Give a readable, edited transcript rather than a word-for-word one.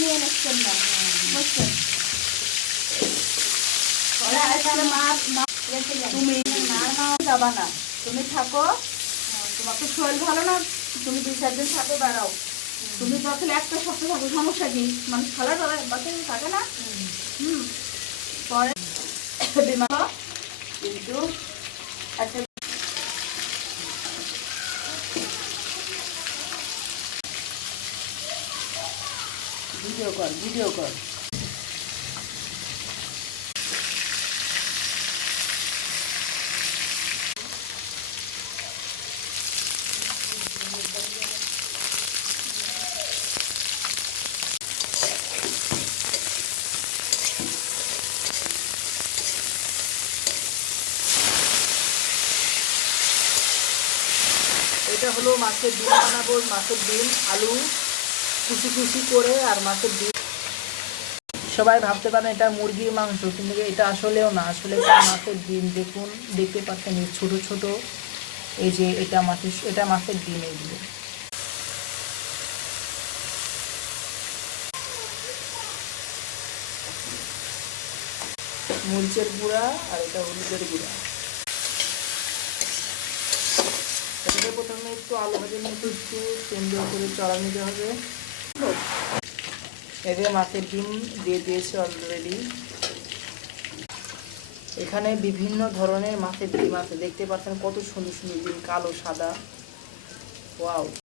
নিয়ে নিচ্ছেন না, বুঝছেন? তুমি যাবা না, তুমি থাকো, তোমার তো শরীর ভালো না, তুমি 2-4 দিন থাকো, বেড়াও। তুমি প্রথমে একটা সপ্তাহ থাকো, সমস্যা কি? মানুষ খেলা চলে বাচ্চা থাকে না। পরে বিমা কিন্তু একটা ভিডিও কর। এটা হলো মাছের ডিম বানাবো, মাছের ডিম আলু কুচি কুচি করে আর মাছের ডিম। সবাই ভাবতে পারেন এটা মুরগির মাংস, কিন্তু এটা আসলেও না, আসলে এটা মাছের ডিম। দেখুন, দেখতে পাচ্ছেন এই ছোট ছোট, এই যে এটা মাছের ডিম। এইগুলো মরিচের গুঁড়া আর এটা হলুদের গুঁড়া। এটাকে প্রথমে একটু আলু ভাজের মতো একটু সুন্দর করে চড়া নিতে হবে। এতে মাছের ডিম দিয়ে দিয়েছে অলরেডি। এখানে বিভিন্ন ধরনের মাছের ডিম আছে, দেখতে পাচ্ছেন কত সুন্দর সুন্দর ডিম, কালো সাদা। ওয়াও।